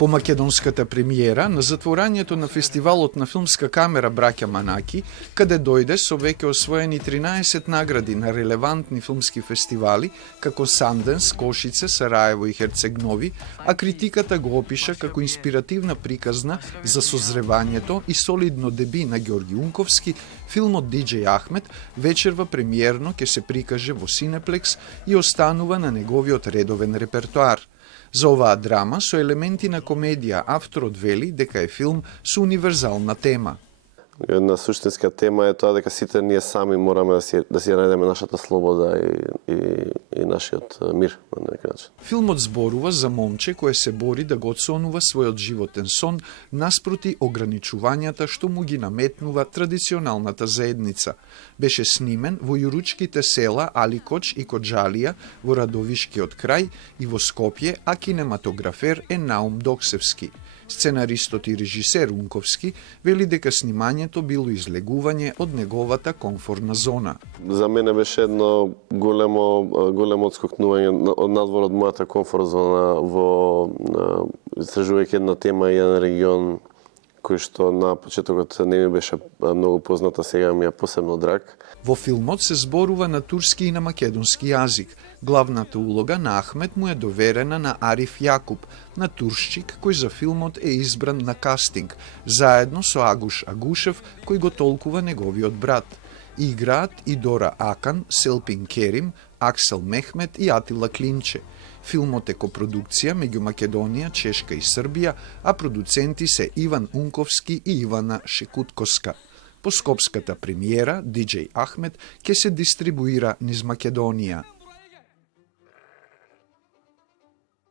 По македонската премиера на затворањето на фестивалот на филмска камера Браќа Манаки, каде дојде со веќе освоени 13 награди на релевантни филмски фестивали, како Санденс, Кошице, Сараево и Херцег-Нови, а критиката го опиша како инспиративна приказна за созревањето и солидно деби на Ѓорги Унковски, филмот Диџеј Ахмет вечерва премиерно ќе се прикаже во Синеплекс и останува на неговиот редовен репертоар. За оваа драма со елементи на комедија авторот вели дека е филм со универзална тема. Една суштинска тема е тоа дека сите ние сами мораме да си најдеме нашата слобода и нашиот мир на некој начин. Филмот зборува за момче кое се бори да го отсонува својот животен сон наспроти ограничувањата што му ги наметнува традиционалната заедница. Беше снимен во јуручките села Аликоч и Коџалија во Радовишкиот крај и во Скопје, а кинематографер е Наум Доксевски. Сценаристот и режисер Унковски вели дека снимањето било излегување од неговата комфортна зона. За мене беше едно големо отскокнување од надвор од мојата комфорт зона во истражувајќи една тема и еден регион кој што на почетокот не ми беше многу позната, сега ми е посебно драг. Во филмот се зборува на турски и на македонски јазик. Главната улога на Ахмет му е доверена на Ариф Јакуп, на туршчик кој за филмот е избран на кастинг, заедно со Агуш Агушев кој го толкува неговиот брат. Играат и Дора Акан, Селпин Керим, Аксел Мехмет и Атила Клинче. Филмот е копродукција меѓу Македонија, Чешка и Србија, а продуценти се Иван Унковски и Ивана Шекуткоска. По скопската премиера, Диџеј Ахмет ќе се дистрибуира низ Македонија.